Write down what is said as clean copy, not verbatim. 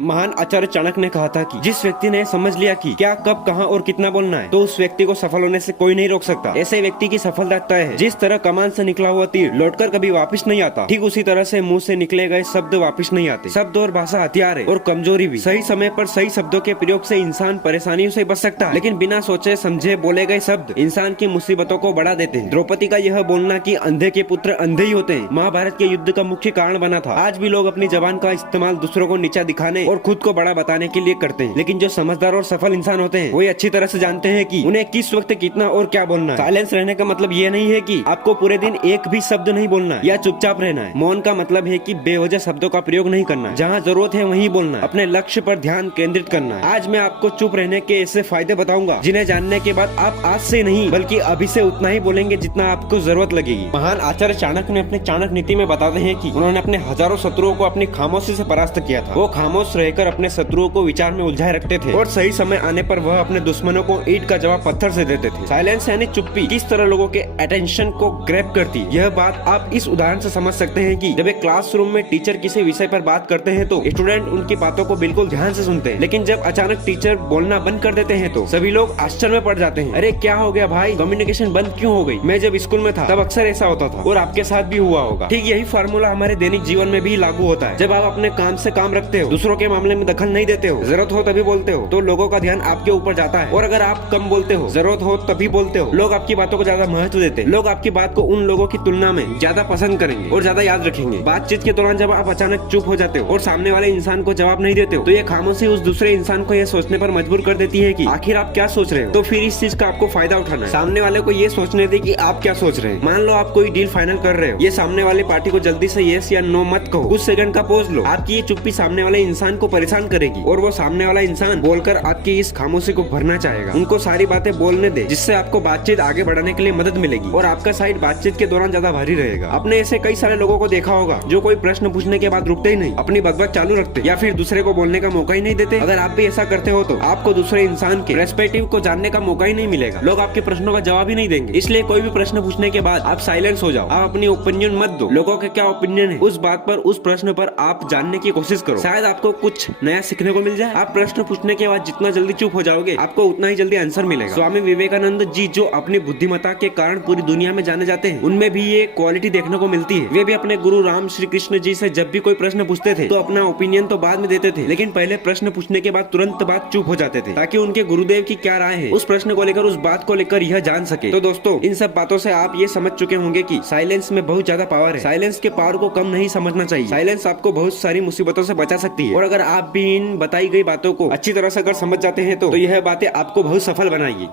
महान आचार्य चाणक्य ने कहा था कि जिस व्यक्ति ने समझ लिया कि क्या, कब, कहां और कितना बोलना है, तो उस व्यक्ति को सफल होने से कोई नहीं रोक सकता। ऐसे व्यक्ति की सफलता तय है। जिस तरह कमान से निकला हुआ तीर लौटकर कभी वापस नहीं आता, ठीक उसी तरह से मुंह से निकले गए शब्द वापस नहीं आते। शब्द और भाषा हथियार है और कमजोरी भी। सही समय पर सही शब्दों के प्रयोग से इंसान परेशानियों से बच सकता है, लेकिन बिना सोचे समझे बोले गए शब्द इंसान की मुसीबतों को बढ़ा देते हैं। द्रौपदी का यह बोलना कि अंधे के पुत्र अंधे ही होते हैं, महाभारत के युद्ध का मुख्य कारण बना था। आज भी लोग अपनी जबान का इस्तेमाल दूसरों को नीचा दिखाने और खुद को बड़ा बताने के लिए करते हैं, लेकिन जो समझदार और सफल इंसान होते हैं वो अच्छी तरह से जानते हैं कि उन्हें किस वक्त कितना और क्या बोलना है। साइलेंस रहने का मतलब ये नहीं है कि आपको पूरे दिन एक भी शब्द नहीं बोलना है या चुपचाप रहना है। मौन का मतलब है कि बेवजह शब्दों का प्रयोग नहीं करना है। जहाँ जरूरत है वहीं बोलना है। अपने लक्ष्य पर ध्यान केंद्रित करना है। आज मैं आपको चुप रहने के ऐसे फायदे बताऊंगा जिन्हें जानने के बाद आप आज से नहीं बल्कि अभी से उतना ही बोलेंगे जितना आपको जरूरत लगेगी। महान आचार्य चाणक्य ने अपने चाणक्य नीति में बताते हैं कि उन्होंने अपने हजारों शत्रुओं को अपनी खामोशी से परास्त किया था। वो खामोश रहकर अपने शत्रुओं को विचार में उलझाए रखते थे और सही समय आने पर वह अपने दुश्मनों को ईंट का जवाब पत्थर से देते थे। साइलेंस यानी चुप्पी किस तरह लोगों के अटेंशन को ग्रैब करती, यह बात आप इस उदाहरण से समझ सकते हैं कि जब एक क्लासरूम में टीचर किसी विषय पर बात करते हैं तो स्टूडेंट उनकी बातों को बिल्कुल ध्यान से सुनते हैं, लेकिन जब अचानक टीचर बोलना बंद कर देते हैं तो सभी लोग आश्चर्य में पड़ जाते हैं। अरे क्या हो गया भाई, कम्युनिकेशन बंद क्यों हो गई? मैं जब स्कूल में था तब अक्सर ऐसा होता था और आपके साथ भी हुआ होगा। ठीक यही फार्मूला हमारे दैनिक जीवन में भी लागू होता है। जब आप अपने काम से काम रखते हो, दूसरों के मामले में दखल नहीं देते हो, जरूरत हो तभी बोलते हो, तो लोगों का ध्यान आपके ऊपर जाता है। और अगर आप कम बोलते हो, जरूरत हो तभी बोलते हो, लोग आपकी बातों को ज्यादा महत्व देते हैं। लोग आपकी बात को उन लोगों की तुलना में ज्यादा पसंद करेंगे और ज्यादा याद रखेंगे। बातचीत के दौरान जब आप अचानक चुप हो जाते हो और सामने वाले इंसान को जवाब नहीं देते हो, तो ये खामोशी उस दूसरे इंसान को यह सोचने पर मजबूर कर देती है कि आखिर आप क्या सोच रहे हो। तो फिर इस चीज का आपको फायदा उठाना है। सामने वाले को ये सोचने दे कि आप क्या सोच रहे हैं। मान लो आप कोई डील फाइनल कर रहे हो, ये सामने वाली पार्टी को जल्दी से यस या नो मत कहो, कुछ सेकंड का पॉज लो। आपकी ये चुप्पी सामने वाले इंसान को परेशान करेगी और वो सामने वाला इंसान बोलकर आपकी इस खामोशी को भरना चाहेगा। उनको सारी बातें बोलने दे, जिससे आपको बातचीत आगे बढ़ाने के लिए मदद मिलेगी और आपका साइड बातचीत के दौरान ज्यादा भारी रहेगा। आपने ऐसे कई सारे लोगों को देखा होगा जो कोई प्रश्न पूछने के बाद रुकते ही नहीं, अपनी बकवास चालू रखते या फिर दूसरे को बोलने का मौका ही नहीं देते। अगर आप भी ऐसा करते हो तो आपको दूसरे इंसान के पर्सपेक्टिव को जानने का मौका ही नहीं मिलेगा। लोग आपके प्रश्नों का जवाब ही नहीं देंगे। इसलिए कोई भी प्रश्न पूछने के बाद आप साइलेंस हो जाओ। आप अपनी ओपिनियन मत दो। लोगों के क्या ओपिनियन है उस बात पर, उस प्रश्न पर आप जानने की कोशिश करो। शायद आपको कुछ नया सीखने को मिल जाए। आप प्रश्न पूछने के बाद जितना जल्दी चुप हो जाओगे, आपको उतना ही जल्दी आंसर मिलेगा। स्वामी विवेकानंद जी जो अपनी बुद्धिमत्ता के कारण पूरी दुनिया में जाने जाते हैं, उनमें भी ये क्वालिटी देखने को मिलती है। वे भी अपने गुरु राम श्री कृष्ण जी से जब भी कोई प्रश्न पूछते थे तो अपना ओपिनियन तो बाद में देते थे, लेकिन पहले प्रश्न पूछने के बाद तुरंत बाद चुप हो जाते थे, ताकि उनके गुरुदेव की क्या राय है उस प्रश्न को लेकर, उस बात को लेकर यह जान सके। तो दोस्तों, इन सब बातों से आप ये समझ चुके होंगे कि साइलेंस में बहुत ज्यादा पावर है। साइलेंस के पावर को कम नहीं समझना चाहिए। साइलेंस आपको बहुत सारी मुसीबतों से बचा सकती है और अगर आप भी इन बताई गई बातों को अच्छी तरह से अगर समझ जाते हैं तो यह बातें आपको बहुत सफल बनाएगी।